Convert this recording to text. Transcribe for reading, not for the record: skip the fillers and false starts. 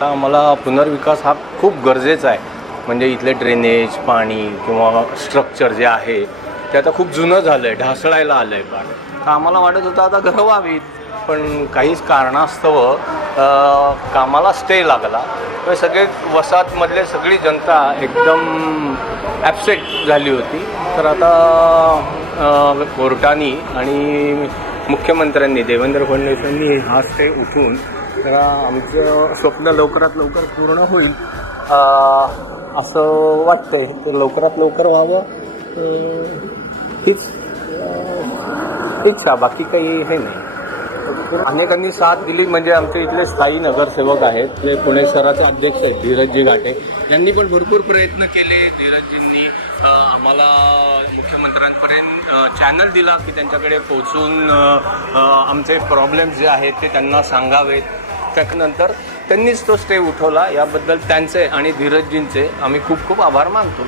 आता आम्हाला पुनर्विकास हा खूप गरजेचा आहे. म्हणजे इथले ड्रेनेज, पाणी किंवा स्ट्रक्चर जे आहे ते आता खूप जुनं झालं आहे, ढासळायला आलं आहे पार. तर आम्हाला वाटत होतं आता घरं व्हावीत, पण काहीच कारणास्तव कामाला स्टे लागला. तर सगळे वसाहतमधले सगळी जनता एकदम ॲपसेट झाली होती. तर आता कोर्टाने आणि मुख्यमंत्र्यांनी देवेंद्र फडणवीसांनी हा स्टे उठवून जरा आमचं स्वप्न लवकरात लवकर पूर्ण होईल असं वाटतंय. तर लवकरात लवकर व्हावं हीच इच्छा, बाकी काही हे नाही. अनेकांनी साथ दिली. म्हणजे आमचे इथले स्थायी नगरसेवक आहेत, ते पुणे शहराचे अध्यक्ष आहेत धीरजजी घाटे, यांनी पण भरपूर प्रयत्न केले. धीरजजींनी आम्हाला मुख्यमंत्र्यांपर्यंत चॅनल दिला की त्यांच्याकडे पोहोचून आमचे प्रॉब्लेम्स जे आहेत ते त्यांना सांगावेत. त्यानंतर त्यांनीच तो स्टे उठवला. याबद्दल त्यांचे आणि धीरजजींचे आम्ही खूप खूप आभार मानतो.